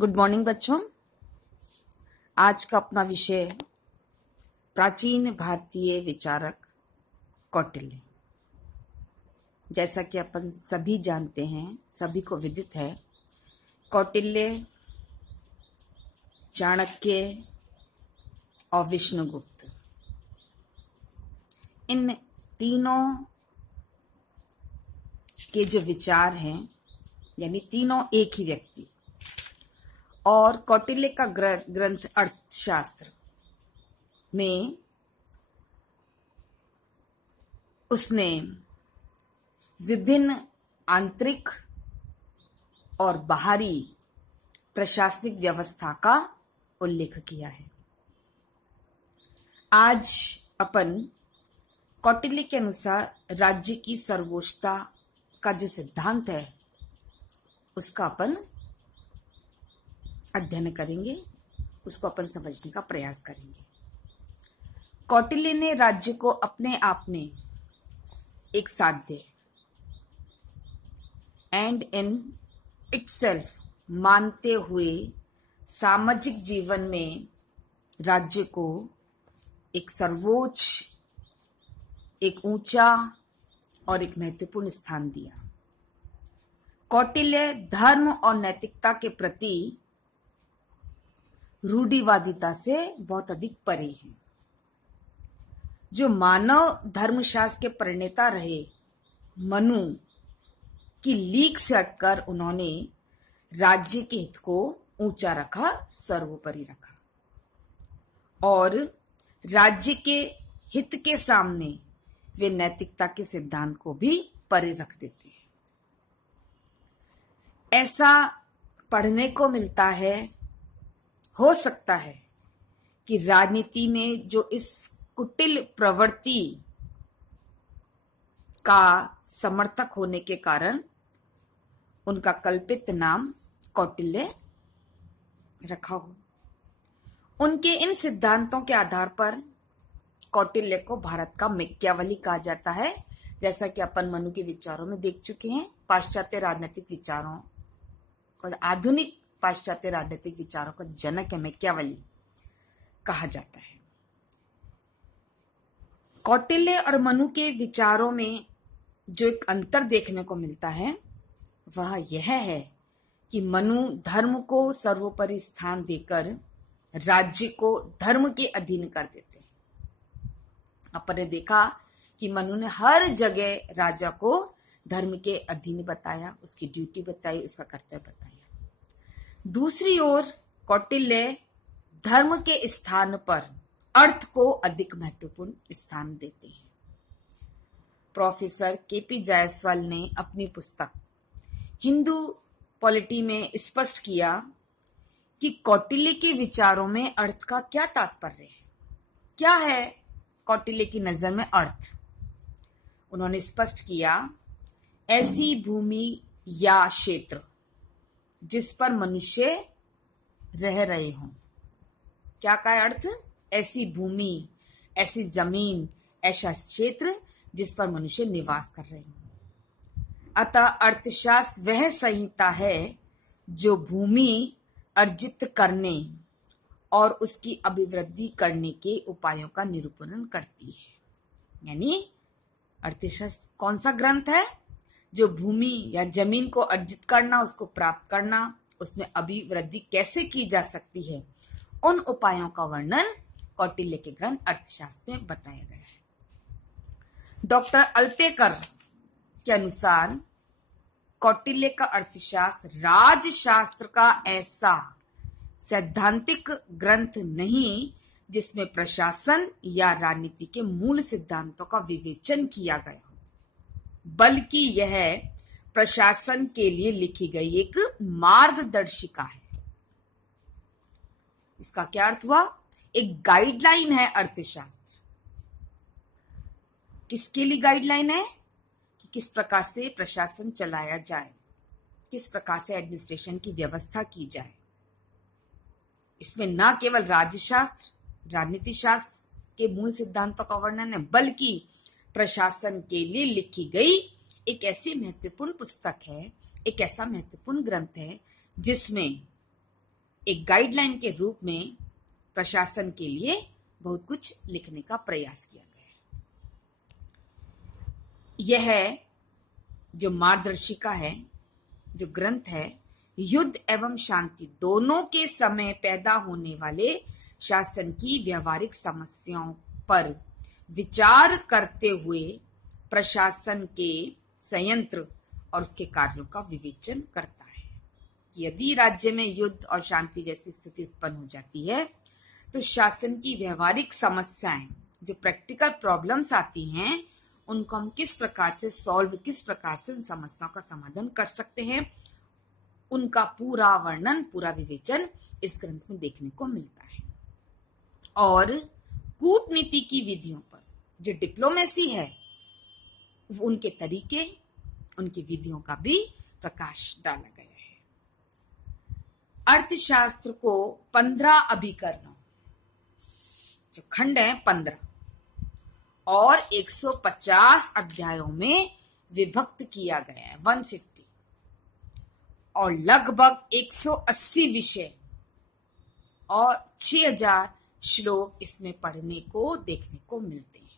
Good morning बच्चों। आज का अपना विषय प्राचीन भारतीय विचारक कौटिल्य। जैसा कि अपन सभी जानते हैं, सभी को विदित है, कौटिल्य, चाणक्य और विष्णुगुप्त, इन तीनों के जो विचार हैं, यानी तीनों एक ही व्यक्ति। और कौटिल्य का ग्रंथ अर्थशास्त्र में उसने विभिन्न आंतरिक और बाहरी प्रशासनिक व्यवस्था का उल्लेख किया है। आज अपन कौटिल्य के अनुसार राज्य की सर्वोच्चता का जो सिद्धांत है उसका अपन अध्ययन करेंगे, उसको अपन समझने का प्रयास करेंगे। कौटिल्य ने राज्य को अपने आप में एक साध्य एंड इन इटसेल्फ मानते हुए सामाजिक जीवन में राज्य को एक सर्वोच्च, एक ऊंचा और एक महत्वपूर्ण स्थान दिया। कौटिल्य धर्म और नैतिकता के प्रति रूढ़िवादिता से बहुत अधिक परे हैं। जो मानव धर्मशास्त्र के प्रणेता रहे मनु की लीक से हटकर उन्होंने राज्य के हित को ऊंचा रखा, सर्वोपरि रखा, और राज्य के हित के सामने वे नैतिकता के सिद्धांत को भी परे रख देते हैं। ऐसा पढ़ने को मिलता है, हो सकता है कि राजनीति में जो इस कुटिल प्रवृत्ति का समर्थक होने के कारण उनका कल्पित नाम कौटिल्य रखा हो। उनके इन सिद्धांतों के आधार पर कौटिल्य को भारत का मैकियावेली कहा जाता है। जैसा कि अपन मनु के विचारों में देख चुके हैं, पाश्चात्य राजनीतिक विचारों को, आधुनिक पाश्चात्य राजनीतिक विचारों का जनक मैकियावेली कहा जाता है। कौटिल्य और मनु के विचारों में जो एक अंतर देखने को मिलता है वह यह है कि मनु धर्म को सर्वोपरि स्थान देकर राज्य को धर्म के अधीन कर देते हैं। अपन ने देखा कि मनु ने हर जगह राजा को धर्म के अधीन बताया, उसकी ड्यूटी बताई, उसका कर्तव्य बताया। दूसरी ओर कौटिल्य धर्म के स्थान पर अर्थ को अधिक महत्वपूर्ण स्थान देते हैं। प्रोफेसर केपी जायसवाल ने अपनी पुस्तक हिंदू पॉलिटी में स्पष्ट किया कि कौटिल्य के विचारों में अर्थ का क्या तात्पर्य है। क्या है कौटिल्य की नजर में अर्थ? उन्होंने स्पष्ट किया, ऐसी भूमि या क्षेत्र जिस पर मनुष्य रह रहे हों। क्या का अर्थ? ऐसी भूमि, ऐसी जमीन, ऐसा क्षेत्र जिस पर मनुष्य निवास कर रहे हों। अतः अर्थशास्त्र वह संहिता है जो भूमि अर्जित करने और उसकी अभिवृद्धि करने के उपायों का निरूपण करती है। यानी अर्थशास्त्र कौन सा ग्रंथ है? जो भूमि या जमीन को अर्जित करना, उसको प्राप्त करना, उसमें अभिवृद्धि कैसे की जा सकती है, उन उपायों का वर्णन कौटिल्य के ग्रंथ अर्थशास्त्र में बताया गया है। डॉक्टर अल्तेकर के अनुसार कौटिल्य का अर्थशास्त्र राजशास्त्र का ऐसा सैद्धांतिक ग्रंथ नहीं जिसमें प्रशासन या राजनीति के मूल सिद्धांतों का विवेचन किया गया, बल्कि यह प्रशासन के लिए लिखी गई एक मार्गदर्शिका है। इसका क्या अर्थ हुआ? एक गाइडलाइन है अर्थशास्त्र। किसके लिए गाइडलाइन है? कि किस प्रकार से प्रशासन चलाया जाए, किस प्रकार से एडमिनिस्ट्रेशन की व्यवस्था की जाए। इसमें न केवल राज्यशास्त्र, राजनीति शास्त्र के मूल सिद्धांतों का वर्णन है, बल्कि प्रशासन के लिए लिखी गई एक ऐसी महत्वपूर्ण पुस्तक है, एक ऐसा महत्वपूर्ण ग्रंथ है जिसमें एक गाइडलाइन के रूप में प्रशासन के लिए बहुत कुछ लिखने का प्रयास किया गया है। यह जो मार्गदर्शिका है, जो ग्रंथ है, युद्ध एवं शांति दोनों के समय पैदा होने वाले शासन की व्यवहारिक समस्याओं पर विचार करते हुए प्रशासन के संयंत्र और उसके कार्यों का विवेचन करता है कि यदि राज्य में युद्ध और शांति जैसी स्थिति उत्पन्न हो जाती है तो शासन की व्यवहारिक समस्याएं, जो प्रैक्टिकल प्रॉब्लम्स आती हैं, उनको हम किस प्रकार से उन समस्याओं का समाधान कर सकते हैं, उनका पूरा वर्णन, पूरा विवेचन इस ग्रंथ में देखने को मिलता है। और कूटनीति की विधियों पर, जो डिप्लोमेसी है, उनके तरीके, उनकी विधियों का भी प्रकाश डाला गया है। अर्थशास्त्र को 15 अभिकरणों, जो खंड है 15 और 150 अध्यायों में विभक्त किया गया है, 150, और लगभग 180 विषय और 6000 श्लोक इसमें पढ़ने को देखने को मिलते हैं।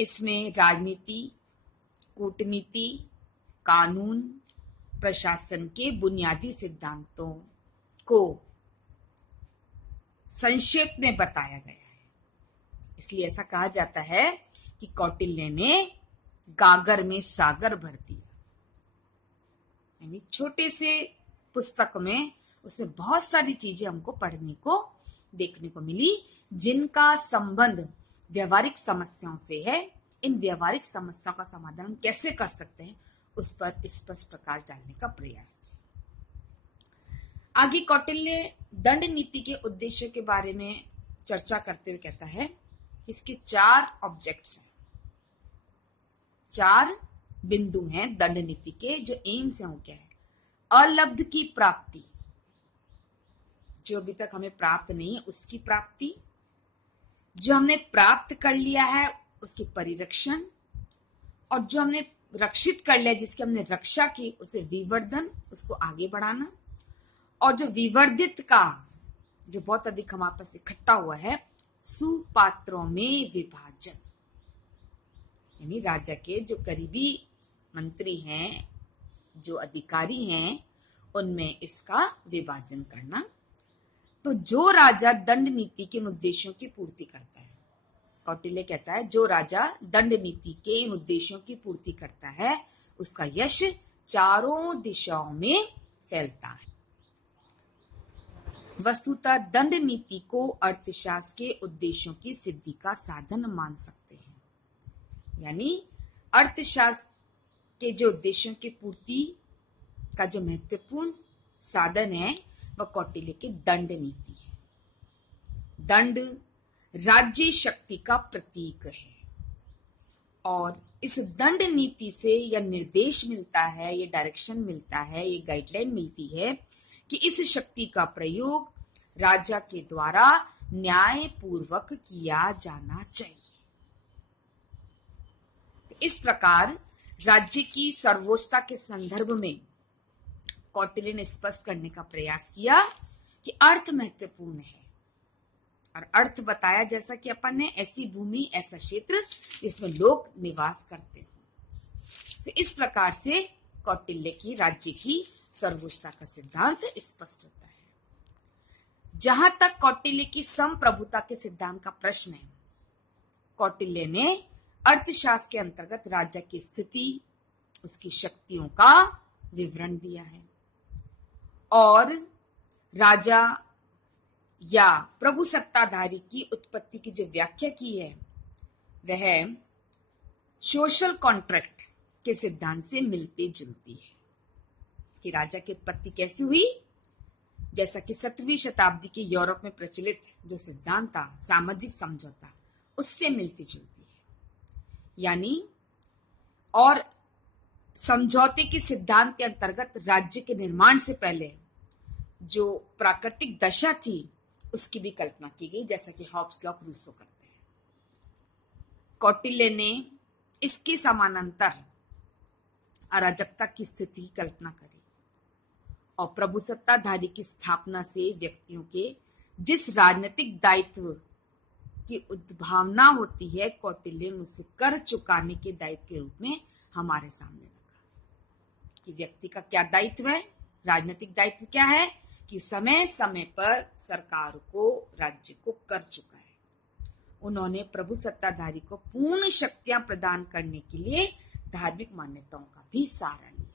इसमें राजनीति, कूटनीति, कानून, प्रशासन के बुनियादी सिद्धांतों को संक्षेप में बताया गया है। इसलिए ऐसा कहा जाता है कि कौटिल्य ने गागर में सागर भर दिया, यानी छोटे से पुस्तक में उसने बहुत सारी चीजें हमको पढ़ने को, देखने को मिली, जिनका संबंध व्यवहारिक समस्याओं से है। इन व्यवहारिक समस्याओं का समाधान कैसे कर सकते हैं, उस पर स्पष्ट प्रकाश डालने का प्रयास किया। आगे कौटिल्य दंड नीति के उद्देश्य के बारे में चर्चा करते हुए कहता है कि इसके 4 ऑब्जेक्ट्स हैं, 4 बिंदु हैं दंड नीति के। जो एम्स हैं वो क्या है? अलब्ध की प्राप्ति, जो अभी तक हमें प्राप्त नहीं है उसकी प्राप्ति, जो हमने प्राप्त कर लिया है उसकी परिरक्षण, और जो हमने रक्षित कर लिया, जिसकी हमने रक्षा की, उसे विवर्धन, उसको आगे बढ़ाना, और जो विवर्धित का, जो बहुत अधिक हमारे पास इकट्ठा हुआ है, सुपात्रों में विभाजन, यानी राजा के जो करीबी मंत्री हैं, जो अधिकारी हैं, उनमें इसका विभाजन करना। तो जो राजा दंड नीति के उद्देश्यों की पूर्ति करता है, कौटिल्य कहता है जो राजा दंड नीति के उद्देश्यों की पूर्ति करता है उसका यश चारों दिशाओं में फैलता है। वस्तुतः दंड नीति को अर्थशास्त्र के उद्देश्यों की सिद्धि का साधन मान सकते हैं, यानी अर्थशास्त्र के जो उद्देश्यों की पूर्ति का जो महत्वपूर्ण साधन है वह कौटिल्य की दंड नीति है। दंड राज्य शक्ति का प्रतीक है, और इस दंड नीति से यह निर्देश मिलता है, ये डायरेक्शन मिलता है, ये गाइडलाइन मिलती है कि इस शक्ति का प्रयोग राजा के द्वारा न्याय पूर्वक किया जाना चाहिए। इस प्रकार राज्य की सर्वोच्चता के संदर्भ में कौटिल्य ने स्पष्ट करने का प्रयास किया कि अर्थ महत्वपूर्ण है, और अर्थ बताया जैसा कि अपन ने ऐसी भूमि, ऐसा क्षेत्र जिसमें लोग निवास करते हो। तो इस प्रकार से कौटिल्य की राज्य की सर्वोच्चता का सिद्धांत स्पष्ट होता है। जहां तक कौटिल्य की संप्रभुता के सिद्धांत का प्रश्न है, कौटिल्य ने अर्थशास्त्र के अंतर्गत राजा की स्थिति, उसकी शक्तियों का विवरण दिया है, और राजा या प्रभु सत्ताधारी की उत्पत्ति की जो व्याख्या की है वह सोशल कॉन्ट्रैक्ट के सिद्धांत से मिलती जुलती है कि राजा की उत्पत्ति कैसे हुई, जैसा कि 17वीं शताब्दी के यूरोप में प्रचलित जो सिद्धांत था सामाजिक समझौता, उससे मिलती जुलती है। यानी और समझौते के सिद्धांत के अंतर्गत राज्य के निर्माण से पहले जो प्राकृतिक दशा थी उसकी भी कल्पना की गई, जैसा कि हॉब्स लॉक रूसो करते हैं। कौटिल्य ने इसके समानांतर अराजकता की स्थिति की कल्पना करी, और प्रभुसत्ताधारी की स्थापना से व्यक्तियों के जिस राजनीतिक दायित्व की उद्भावना होती है, कौटिल्य ने उसे कर चुकाने के दायित्व के रूप में हमारे सामने रखा कि व्यक्ति का क्या दायित्व है। राजनीतिक दायित्व क्या है कि समय समय पर सरकार को, राज्य को कर चुका है। उन्होंने प्रभु सत्ताधारी को पूर्ण शक्तियां प्रदान करने के लिए धार्मिक मान्यताओं का भी सहारा लिया,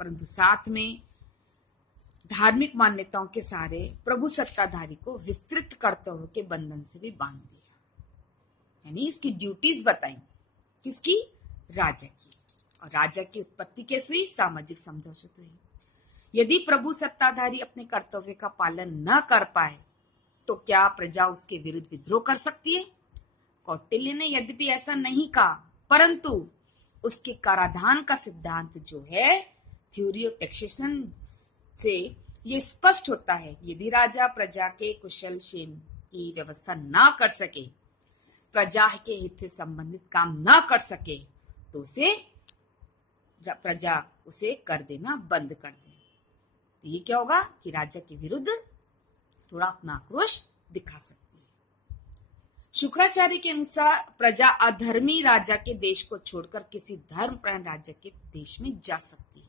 परंतु साथ में धार्मिक मान्यताओं के सहारे प्रभु सत्ताधारी को विस्तृत कर्तव्यों के बंधन से भी बांध दिया, यानी इसकी ड्यूटीज बताई। किसकी? राजा की। और राजा की उत्पत्ति कैसे हुई? सामाजिक समझौते से हुई। यदि प्रभु सत्ताधारी अपने कर्तव्य का पालन न कर पाए तो क्या प्रजा उसके विरुद्ध विद्रोह कर सकती है? कौटिल्य ने यद्यपि ऐसा नहीं कहा, परंतु उसके कराधान का सिद्धांत जो है, थ्योरी ऑफ टैक्सेशन से ये स्पष्ट होता है, यदि राजा प्रजा के कुशल क्षेम की व्यवस्था ना कर सके, प्रजा के हित से संबंधित काम ना कर सके, तो प्रजा उसे कर देना बंद कर दे। तो ये क्या होगा कि राजा के विरुद्ध थोड़ा अपना आक्रोश दिखा सकती है। शुक्राचार्य के अनुसार प्रजा अधर्मी राजा के देश को छोड़कर किसी धर्मपरायण राज्य के देश में जा सकती है।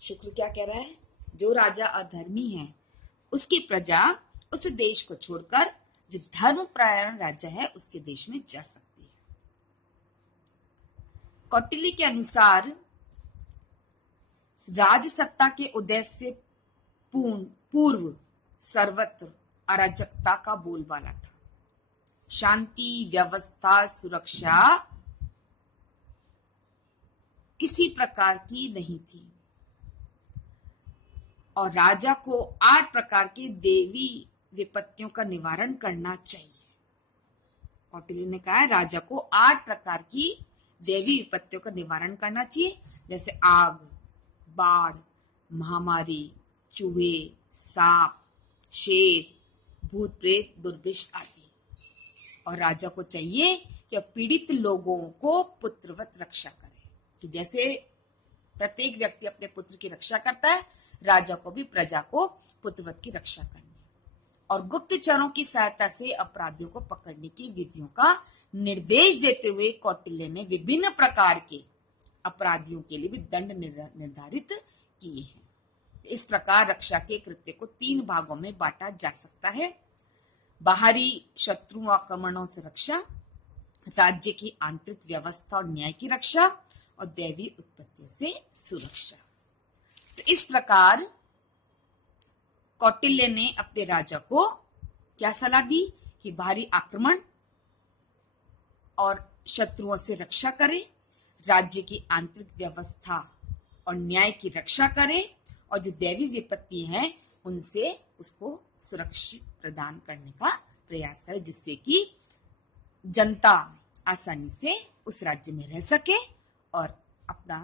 शुक्र क्या कह रहा है? जो राजा अधर्मी है उसकी प्रजा उस देश को छोड़कर जो धर्मपरायण राजा है उसके देश में जा सकती है। कौटिल्य के अनुसार राजसत्ता के उदय से पूर्व सर्वत्र अराजकता का बोलबाला था। शांति, व्यवस्था, सुरक्षा किसी प्रकार की नहीं थी और राजा को 8 प्रकार की देवी विपत्तियों का निवारण करना चाहिए। कौटिल्य ने कहा है राजा को 8 प्रकार की देवी विपत्तियों का निवारण करना चाहिए, जैसे आग, बाढ़, महामारी, चूहे, सांप, शेर, भूत प्रेत, दुर्भिक्ष आदि। और राजा को चाहिए कि पीड़ित लोगों को पुत्रवत रक्षा करे, कि जैसे प्रत्येक व्यक्ति अपने पुत्र की रक्षा करता है, राजा को भी प्रजा को पुत्रवत की रक्षा करनी। और गुप्तचरों की सहायता से अपराधियों को पकड़ने की विधियों का निर्देश देते हुए कौटिल्य ने विभिन्न प्रकार के अपराधियों के लिए भी दंड निर्धारित किए हैं। इस प्रकार रक्षा के कृत्य को 3 भागों में बांटा जा सकता है। बाहरी शत्रु आक्रमणों से रक्षा, राज्य की आंतरिक व्यवस्था और न्याय की रक्षा और दैवी उत्पत्तियों से सुरक्षा। तो इस प्रकार कौटिल्य ने अपने राजा को क्या सलाह दी कि बाहरी आक्रमण और शत्रुओं से रक्षा करे, राज्य की आंतरिक व्यवस्था और न्याय की रक्षा करे और जो दैवी विपत्ति हैं उनसे उसको सुरक्षित प्रदान करने का प्रयास करे, जिससे कि जनता आसानी से उस राज्य में रह सके और अपना